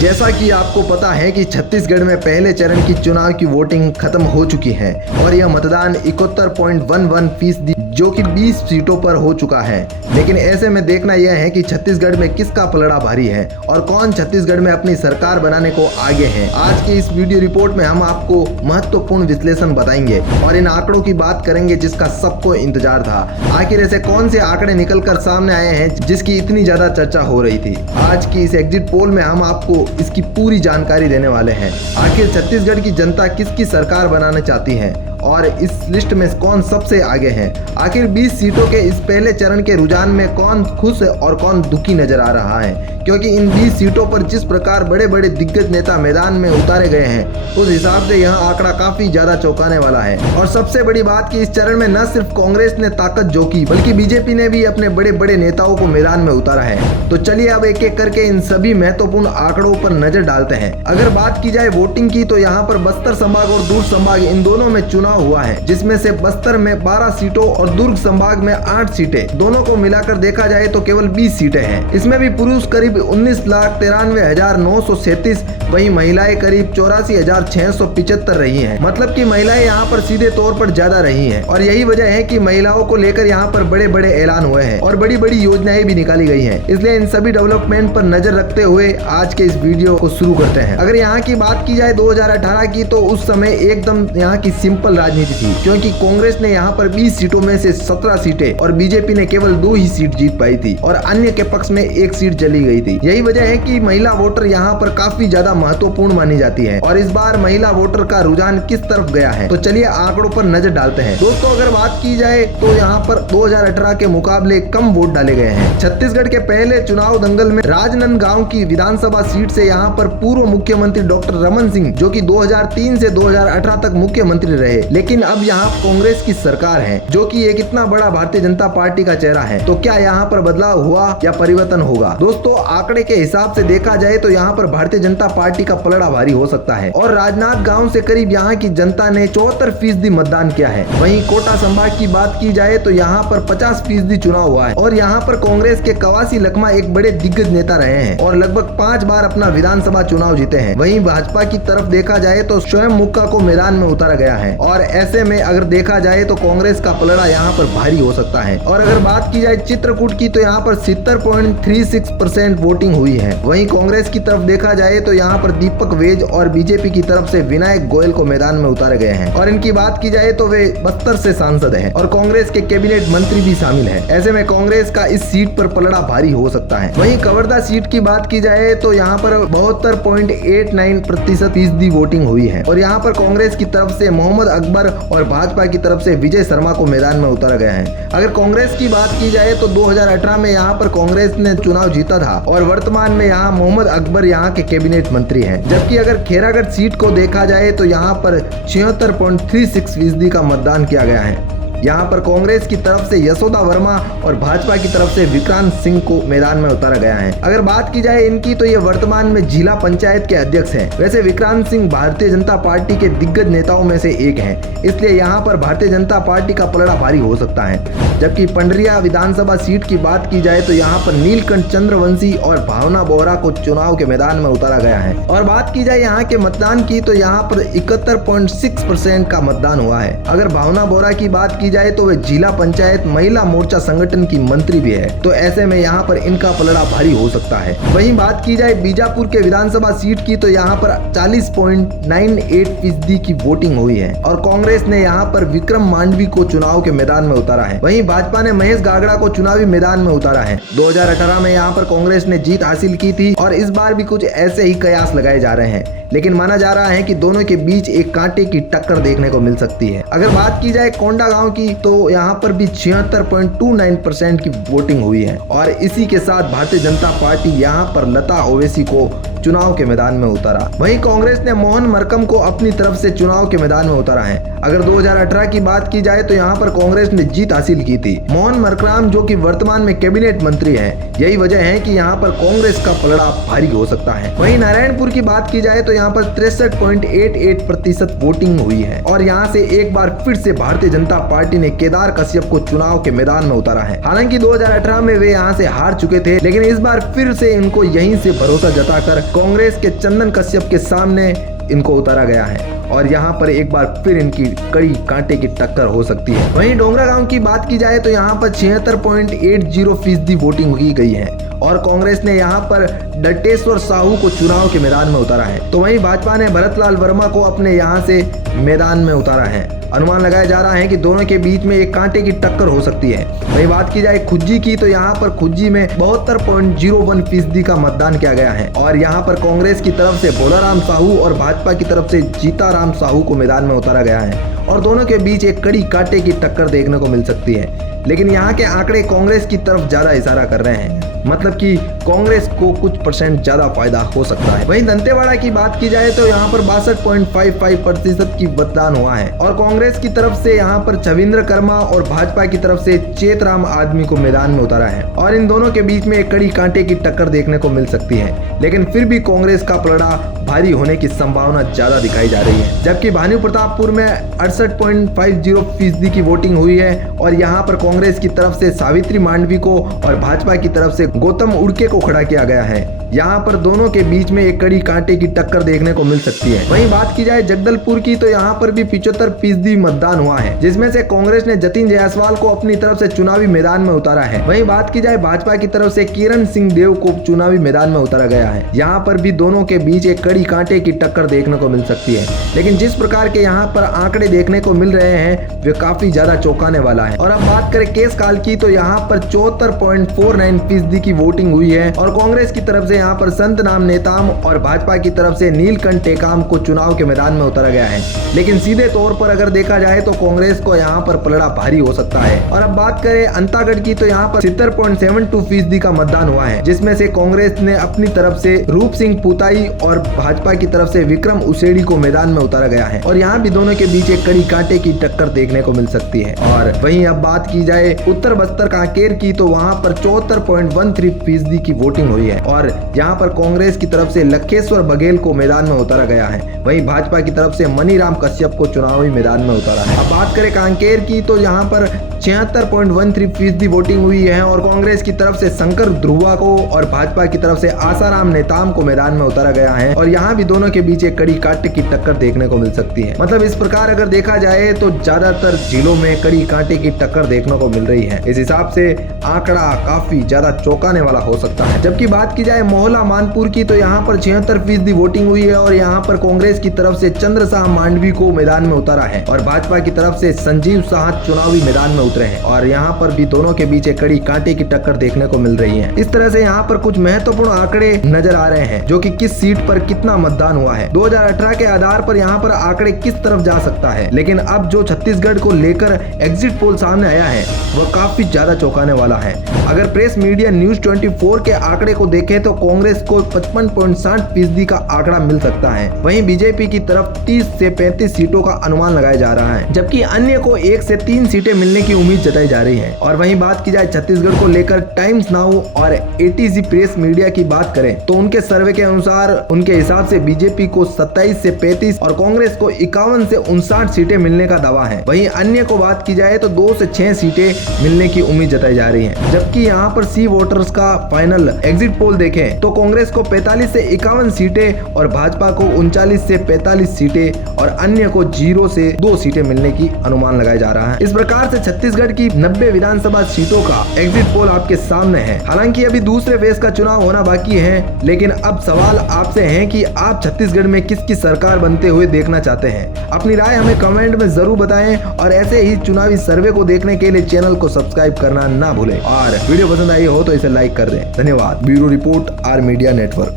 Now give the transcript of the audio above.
जैसा कि आपको पता है कि छत्तीसगढ़ में पहले चरण की चुनाव की वोटिंग खत्म हो चुकी है और यह मतदान 71.11% जो कि 20 सीटों पर हो चुका है। लेकिन ऐसे में देखना यह है कि छत्तीसगढ़ में किसका पलड़ा भारी है और कौन छत्तीसगढ़ में अपनी सरकार बनाने को आगे है। आज की इस वीडियो रिपोर्ट में हम आपको महत्वपूर्ण विश्लेषण बताएंगे और इन आंकड़ों की बात करेंगे जिसका सबको इंतजार था। आखिर ऐसे कौन से आंकड़े निकलकर सामने आए हैं जिसकी इतनी ज्यादा चर्चा हो रही थी। आज की इस एग्जिट पोल में हम आपको इसकी पूरी जानकारी देने वाले हैं। आखिर छत्तीसगढ़ की जनता किसकी सरकार बनाना चाहती है और इस लिस्ट में कौन सबसे आगे है। आखिर 20 सीटों के इस पहले चरण के रुझान में कौन खुश और कौन दुखी नजर आ रहा है, क्योंकि इन 20 सीटों पर जिस प्रकार बड़े बड़े दिग्गज नेता मैदान में उतारे गए हैं उस हिसाब से यह आंकड़ा काफी ज्यादा चौंकाने वाला है। और सबसे बड़ी बात कि इस चरण में न सिर्फ कांग्रेस ने ताकत झोंकी बल्कि बीजेपी ने भी अपने बड़े बड़े नेताओं को मैदान में उतारा है। तो चलिए अब एक एक करके इन सभी महत्वपूर्ण आंकड़ों पर नजर डालते हैं। अगर बात की जाए वोटिंग की तो यहाँ पर बस्तर संभाग और दुर्ग संभाग इन दोनों में चुनाव हुआ है, जिसमें से बस्तर में 12 सीटों और दुर्ग संभाग में 8 सीटें। दोनों को मिलाकर देखा जाए तो केवल 20 सीटें हैं। इसमें भी पुरुष करीब 19,93,937, वहीं महिलाएं करीब 84,675 रही हैं। मतलब कि महिलाएं यहाँ पर सीधे तौर पर ज्यादा रही हैं और यही वजह है कि महिलाओं को लेकर यहाँ पर बड़े बड़े ऐलान हुए हैं और बड़ी बड़ी योजनाएं भी निकाली गई हैं। इसलिए इन सभी डेवलपमेंट पर नजर रखते हुए आज के इस वीडियो को शुरू करते हैं। अगर यहाँ की बात की जाए 2018 की तो उस समय एकदम यहाँ की सिंपल राजनीति थी, क्योंकि कांग्रेस ने यहाँ पर 20 सीटों में से 17 सीटें और बीजेपी ने केवल 2 ही सीट जीत पाई थी और अन्य के पक्ष में 1 सीट चली गई थी। यही वजह है कि महिला वोटर यहाँ पर काफी ज्यादा महत्वपूर्ण मानी जाती है और इस बार महिला वोटर का रुझान किस तरफ गया है तो चलिए आंकड़ों पर नजर डालते हैं। दोस्तों अगर बात की जाए तो यहाँ पर 2018 के मुकाबले कम वोट डाले गए हैं। छत्तीसगढ़ के पहले चुनाव दंगल में राजनांदगांव की विधानसभा सीट से यहाँ पर पूर्व मुख्यमंत्री डॉक्टर रमन सिंह जो कि 2003 से 2018 तक मुख्यमंत्री रहे, लेकिन अब यहाँ कांग्रेस की सरकार है जो कि एक इतना बड़ा भारतीय जनता पार्टी का चेहरा है। तो क्या यहाँ पर बदलाव हुआ या परिवर्तन होगा? दोस्तों आंकड़े के हिसाब से देखा जाए तो यहाँ पर भारतीय जनता पार्टी का पलड़ा भारी हो सकता है और राजनांदगांव से करीब यहाँ की जनता ने 74% मतदान किया है। वहीं कोटा संभाग की बात की जाए तो यहाँ पर 50% चुनाव हुआ है और यहाँ पर कांग्रेस के कवासी लखमा एक बड़े दिग्गज नेता रहे हैं और लगभग 5 बार अपना विधानसभा चुनाव जीते हैं। वहीं भाजपा की तरफ देखा जाए तो स्वयं मुक्का को मैदान में उतारा गया है और ऐसे में अगर देखा जाए तो कांग्रेस का पलड़ा यहाँ पर भारी हो सकता है। और अगर बात की जाए चित्रकूट की तो यहाँ पर 70.36% वोटिंग हुई है। वहीं कांग्रेस की तरफ देखा जाए तो यहाँ पर दीपक वेज और बीजेपी की तरफ से विनायक गोयल को मैदान में उतारे गए हैं और इनकी बात की जाए तो वे बस्तर से सांसद हैं और कांग्रेस के कैबिनेट मंत्री भी शामिल है। ऐसे में कांग्रेस का इस सीट पर पलड़ा भारी हो सकता है। वहीं कवर्धा सीट की बात की जाए तो यहाँ पर 72.89% वोटिंग हुई है और यहाँ पर कांग्रेस की तरफ से मोहम्मद अकबर और भाजपा की तरफ से विजय शर्मा को मैदान में उतारा गया है। अगर कांग्रेस की बात की जाए तो 2018 में यहाँ पर कांग्रेस ने चुनाव जीता था और वर्तमान में यहाँ मोहम्मद अकबर यहाँ के कैबिनेट मंत्री हैं। जबकि अगर खेरागढ़ सीट को देखा जाए तो यहाँ पर 76.36% का मतदान किया गया है। यहाँ पर कांग्रेस की तरफ से यशोदा वर्मा और भाजपा की तरफ से विक्रांत सिंह को मैदान में उतारा गया है। अगर बात की जाए इनकी तो ये वर्तमान में जिला पंचायत के अध्यक्ष हैं। वैसे विक्रांत सिंह भारतीय जनता पार्टी के दिग्गज नेताओं में से एक हैं, इसलिए यहाँ पर भारतीय जनता पार्टी का पलड़ा भारी हो सकता है। जबकि पंडरिया विधानसभा सीट की बात की जाए तो यहाँ पर नीलकंठ चंद्रवंशी और भावना बोहरा को चुनाव के मैदान में उतारा गया है। और बात की जाए यहाँ के मतदान की तो यहाँ पर 71.6% का मतदान हुआ है। अगर भावना बोहरा की बात की जाए तो वे जिला पंचायत महिला मोर्चा संगठन की मंत्री भी है, तो ऐसे में यहाँ पर इनका पलड़ा भारी हो सकता है। वहीं बात की जाए बीजापुर के विधानसभा सीट की तो यहाँ पर 40.98% की वोटिंग हुई है और कांग्रेस ने यहाँ पर विक्रम मांडवी को चुनाव के मैदान में उतारा है। वहीं भाजपा ने महेश गागड़ा को चुनावी मैदान में उतारा है। 2018 में यहाँ पर कांग्रेस ने जीत हासिल की थी और इस बार भी कुछ ऐसे ही कयास लगाए जा रहे हैं, लेकिन माना जा रहा है कि दोनों के बीच एक कांटे की टक्कर देखने को मिल सकती है। अगर बात की जाए कोंडागांव की तो यहाँ पर भी 76.29% की वोटिंग हुई है और इसी के साथ भारतीय जनता पार्टी यहाँ पर लता ओवैसी को चुनाव के मैदान में उतारा। वहीं कांग्रेस ने मोहन मरकम को अपनी तरफ से चुनाव के मैदान में उतारा है। अगर 2018 की बात की जाए तो यहाँ पर कांग्रेस ने जीत हासिल की थी। मोहन मरकम जो कि वर्तमान में कैबिनेट मंत्री हैं, यही वजह है कि यहाँ पर कांग्रेस का पलड़ा भारी हो सकता है। वहीं नारायणपुर की बात की जाए तो यहाँ पर 63.88% वोटिंग हुई है और यहाँ से एक बार फिर से भारतीय जनता पार्टी ने केदार कश्यप को चुनाव के मैदान में उतारा है। हालांकि 2018 में वे यहाँ से हार चुके थे, लेकिन इस बार फिर से इनको यहीं से भरोसा जताकर कांग्रेस के चंदन कश्यप के सामने इनको उतारा गया है और यहाँ पर एक बार फिर इनकी कड़ी कांटे की टक्कर हो सकती है। वहीं डोंगरा गांव की बात की जाए तो यहाँ पर 76.80% वोटिंग की गई है और कांग्रेस ने यहाँ पर डटेश्वर साहू को चुनाव के मैदान में उतारा है, तो वहीं भाजपा ने भरत लाल वर्मा को अपने यहाँ से मैदान में उतारा है। अनुमान लगाया जा रहा है कि दोनों के बीच में एक कांटे की टक्कर हो सकती है। वही बात की जाए खुज्जी की तो यहाँ पर खुज्जी में 72.01% का मतदान किया गया है और यहाँ पर कांग्रेस की तरफ से भोलाराम साहू और भाजपा की तरफ से जीताराम साहू को मैदान में उतारा गया है और दोनों के बीच एक कड़ी कांटे की टक्कर देखने को मिल सकती है। लेकिन यहाँ के आंकड़े कांग्रेस की तरफ ज्यादा इशारा कर रहे हैं, मतलब कि कांग्रेस को कुछ % ज्यादा फायदा हो सकता है। वहीं दंतेवाड़ा की बात की जाए तो यहाँ पर 62.55% की मतदान हुआ है और कांग्रेस की तरफ से यहाँ पर छविंद्र कर्मा और भाजपा की तरफ से चेतराम आदमी को मैदान में उतारा है और इन दोनों के बीच में एक कड़ी कांटे की टक्कर देखने को मिल सकती है। लेकिन फिर भी कांग्रेस का पलड़ा भारी होने की संभावना ज्यादा दिखाई जा रही है, जबकि भानु प्रतापपुर में 68.50% की वोटिंग हुई है और यहाँ पर कांग्रेस की तरफ से सावित्री मांडवी को और भाजपा की तरफ से गौतम उड़के को खड़ा किया गया है। यहाँ पर दोनों के बीच में एक कड़ी कांटे की टक्कर देखने को मिल सकती है। वहीं बात की जाए जगदलपुर की तो यहाँ पर भी 75% मतदान हुआ है, जिसमें से कांग्रेस ने जतिन जायसवाल को अपनी तरफ से चुनावी मैदान में उतारा है। वहीं बात की जाए भाजपा की तरफ से किरण सिंह देव को चुनावी मैदान में उतारा गया है। यहाँ पर भी दोनों के बीच एक कड़ी कांटे की टक्कर देखने को मिल सकती है, लेकिन जिस प्रकार के यहाँ पर आंकड़े देखने को मिल रहे हैं वे काफी ज्यादा चौंकाने वाला है। और अब बात करें केसकाल की तो यहाँ पर 74.49% की वोटिंग हुई है और कांग्रेस की तरफ से यहाँ पर संत नाम नेताम और भाजपा की तरफ से नीलकंठ टेकाम को चुनाव के मैदान में उतारा गया है। लेकिन सीधे तौर पर अगर देखा जाए तो कांग्रेस को यहाँ पर पलड़ा भारी हो सकता है। और अब बात करें अंतागढ़ की तो यहाँ पर 70.72% का मतदान हुआ है, जिसमें से कांग्रेस ने अपनी तरफ से रूप सिंह पुताई और भाजपा की तरफ से विक्रम उसेड़ी को मैदान में उतारा गया है और यहाँ भी दोनों के बीच एक कड़ी कांटे की टक्कर देखने को मिल सकती है। और वहीं अब बात की जाए उत्तर बस्तर कांकेर की तो वहाँ पर 74.13% की वोटिंग हुई है और यहाँ पर कांग्रेस की तरफ से लखेश्वर बघेल को मैदान में उतारा गया है। वहीं भाजपा की तरफ से मनीराम कश्यप को चुनावी मैदान में उतारा है। अब बात करें कांकेर की तो यहाँ पर 76.13% वोटिंग हुई है और कांग्रेस की तरफ से शंकर ध्रुवा को और भाजपा की तरफ से आसाराम नेताम को मैदान में उतारा गया है और यहाँ भी दोनों के बीच एक कड़ी कांटे की टक्कर देखने को मिल सकती है। मतलब इस प्रकार अगर देखा जाए तो ज्यादातर जिलों में कड़ी कांटे की टक्कर देखने को मिल रही है। इस हिसाब से आंकड़ा काफी ज्यादा चौंकाने वाला हो सकता है। जबकि बात की जाए मोहला मानपुर की तो यहाँ पर 76% वोटिंग हुई है और यहाँ पर कांग्रेस की तरफ से चंद्रशाह मांडवी को मैदान में उतारा है और भाजपा की तरफ से संजीव शाह चुनावी मैदान में उतरे हैं और यहाँ पर भी दोनों के बीच एक कड़ी कांटे की टक्कर देखने को मिल रही है। इस तरह से यहाँ पर कुछ महत्वपूर्ण आंकड़े नजर आ रहे हैं, जो कि किस सीट पर कितना मतदान हुआ है 2018 के आधार पर यहाँ पर आंकड़े किस तरफ जा सकता है। लेकिन अब जो छत्तीसगढ़ को लेकर एग्जिट पोल सामने आया है वह काफी ज्यादा चौंकाने वाला है। अगर प्रेस मीडिया न्यूज 24 के आंकड़े को देखें तो कांग्रेस को 55.60% का आंकड़ा मिल सकता है। वहीं बीजेपी की तरफ 30 से 35 सीटों का अनुमान लगाया जा रहा है, जबकि अन्य को 1 से 3 सीटें मिलने की उम्मीद जताई जा रही है। और वहीं बात की जाए छत्तीसगढ़ को लेकर टाइम्स नाउ और एटीजी प्रेस मीडिया की बात करें तो उनके सर्वे के अनुसार उनके हिसाब से बीजेपी को 27 से 35 और कांग्रेस को 51 से 59 सीटें मिलने का दावा है। वहीं अन्य को बात की जाए तो 2 से 6 सीटें मिलने की उम्मीद जताई जा रही है। जबकि यहाँ पर सी वोटर्स का फाइनल एग्जिट पोल देखें तो कांग्रेस को 45 से 51 सीटें और भाजपा को 39 से 45 सीटें और अन्य को 0 से 2 सीटें मिलने की अनुमान लगाया जा रहा है। इस प्रकार से छत्तीसगढ़ की 90 विधानसभा सीटों का एग्जिट पोल आपके सामने है। हालांकि अभी दूसरे फेज का चुनाव होना बाकी है, लेकिन अब सवाल आपसे है कि आप छत्तीसगढ़ में किसकी सरकार बनते हुए देखना चाहते हैं। अपनी राय हमें कमेंट में जरूर बताएं और ऐसे ही चुनावी सर्वे को देखने के लिए चैनल को सब्सक्राइब करना ना भूलें और वीडियो पसंद आई हो तो इसे लाइक कर दें। धन्यवाद। Bureau report R media network.